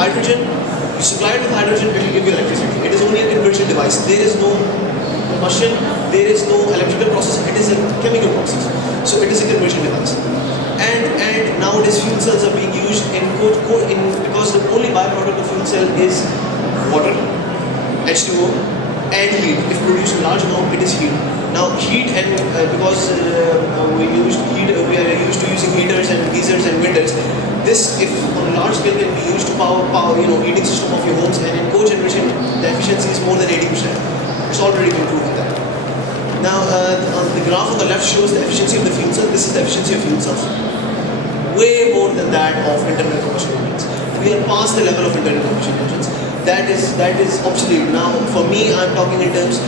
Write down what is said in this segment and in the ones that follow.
hydrogen, you supply it with hydrogen, it will give you electricity. It is only a conversion device. There is no combustion, there is no electrical process, it is a chemical process. So it is a conversion device. And nowadays fuel cells are being used because the only byproduct of fuel cell is water, H2O, and heat. If produced in large amount, it is heat. Now heat, and because we are used to using heaters and geysers and winters, this, if on a large scale, can be used to power heating system of your homes, and in cogeneration the efficiency is more than 80%. It's already been proven that. Now on the graph on the left shows the efficiency of the fuel cell. This is the efficiency of fuel cells. Way more than that of internal combustion engines. We are past the level of internal combustion engines. That is obsolete. Now for me, I'm talking in terms,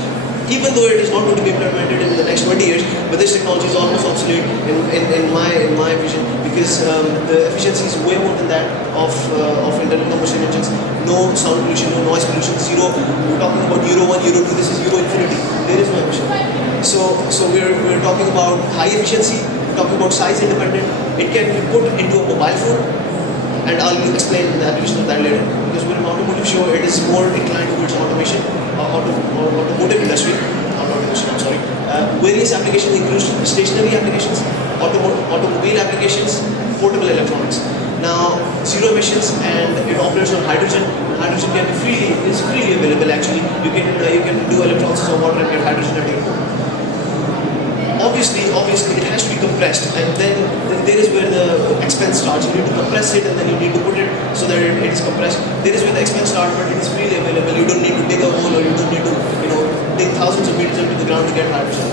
even though it is not going to be implemented in the next 20 years, but this technology is almost obsolete in my vision, because the efficiency is way more than that of internal combustion engines. No sound pollution, no noise pollution, zero. We're talking about Euro 1, Euro 2, this is Euro infinity. There is no emission. So we're talking about high efficiency, we're talking about size independent. It can be put into a mobile phone, and I'll explain the application of that later, because we're an automotive show, it is more inclined towards automation, automotive industry, not automation, I'm sorry. Various applications include stationary applications, automobile applications, portable electronics. Now, zero emissions, and it operates on hydrogen. Hydrogen can be freely available actually. You can do electrolysis of water and get hydrogen at your home. Obviously it has to be compressed, and then there is where the expense starts. You need to compress it, and then you need to put it so that it is compressed. There is where the expense starts, but it is freely available. You don't need to dig a hole, or you don't need to dig thousands of meters into the ground to get hydrogen.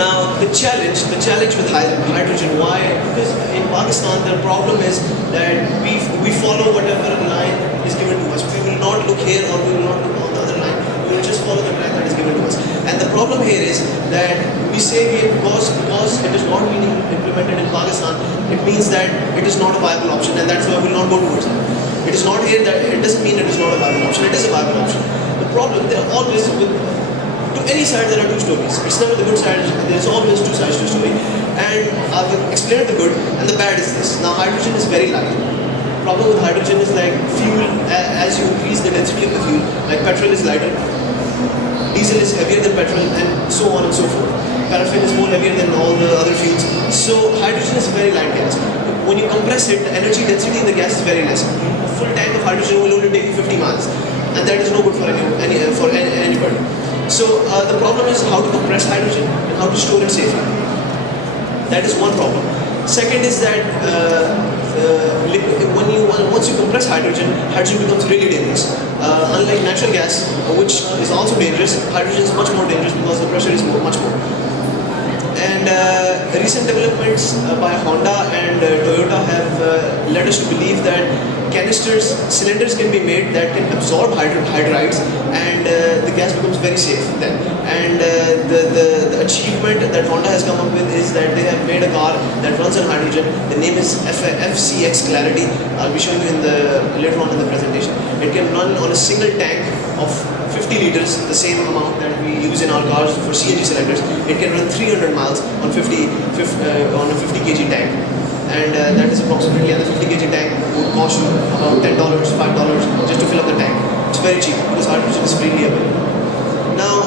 Now the challenge with hydrogen, why? Because in Pakistan the problem is that we follow whatever line is given to us. We will not look here, or we will not look on the other line. We will just follow the line that is given to us. And the problem here is that we say here, because it is not being implemented in Pakistan, it means that it is not a viable option, and that's why we will not go towards it. It is not here, that it doesn't mean it is not a viable option. It is a viable option. The problem, there are always, to any side there are two stories. It's never the good side, there is always two sides to a story. And I've explained the good, and the bad is this. Now hydrogen is very light. Problem with hydrogen is like fuel, as you increase the density of the fuel, like petrol is lighter, diesel is heavier than petrol, and so on and so forth. Paraffin is more heavier than all the other fuels. So hydrogen is a very light gas. When you compress it, the energy density in the gas is very less. A full tank of hydrogen will only take you 50 miles, and that is no good for anybody. So the problem is how to compress hydrogen and how to store it safely. That is one problem. Second is that once you compress hydrogen becomes really dangerous. Unlike natural gas, which is also dangerous, hydrogen is much more dangerous because the pressure is much more. And recent developments by Honda and Toyota have led us to believe that cylinders can be made that can absorb hydrides, and the gas becomes very safe then. And the achievement that Honda has come up with is that they have made a car that runs on hydrogen. The name is FCX Clarity. I'll be showing you later on in the presentation. It can run on a single tank of 50 liters, the same amount that we use in our cars for CNG cylinders. It can run 300 miles on a 50 kg tank. And that is approximately, and the 50 kg tank would cost you about $10, $5 just to fill up the tank. It's very cheap because hydrogen is freely available. Now,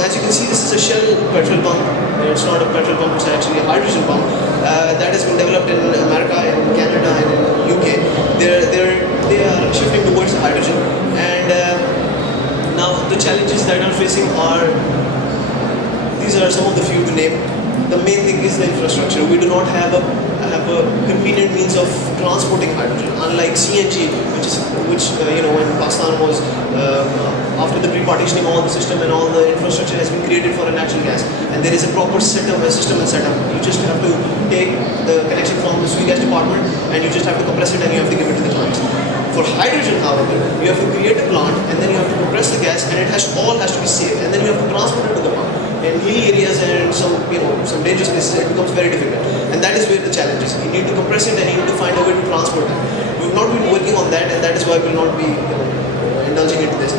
as you can see, this is a Shell petrol pump. It's not a petrol pump, it's actually a hydrogen pump that has been developed in America, in Canada, and in UK. They are shifting towards the hydrogen. And now the challenges that are facing are, these are some of the few to name. The main thing is the infrastructure. We do not have a convenient means of transporting hydrogen, unlike CNG, which when Pakistan was after the pre-partitioning, all the system and all the infrastructure has been created for a natural gas, and there is a proper system and setup. You just have to take the connection from the sweet gas department, and you just have to compress it, and you have to give it to the clients. For hydrogen, however, you have to create a plant, and then you have to compress the gas, and it all has to be safe, and then you have to transport it to the plant. In hilly areas and some dangerous places, it becomes very difficult, and that is where the challenge is. You need to compress it, and you need to find a way to transport it. We've not been working on that, and that is why we will not be indulging into this.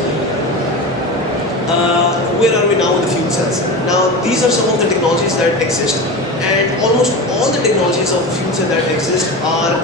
Where are we now with the fuel cells? Now, these are some of the technologies that exist, and almost all the technologies of fuel cell that exist are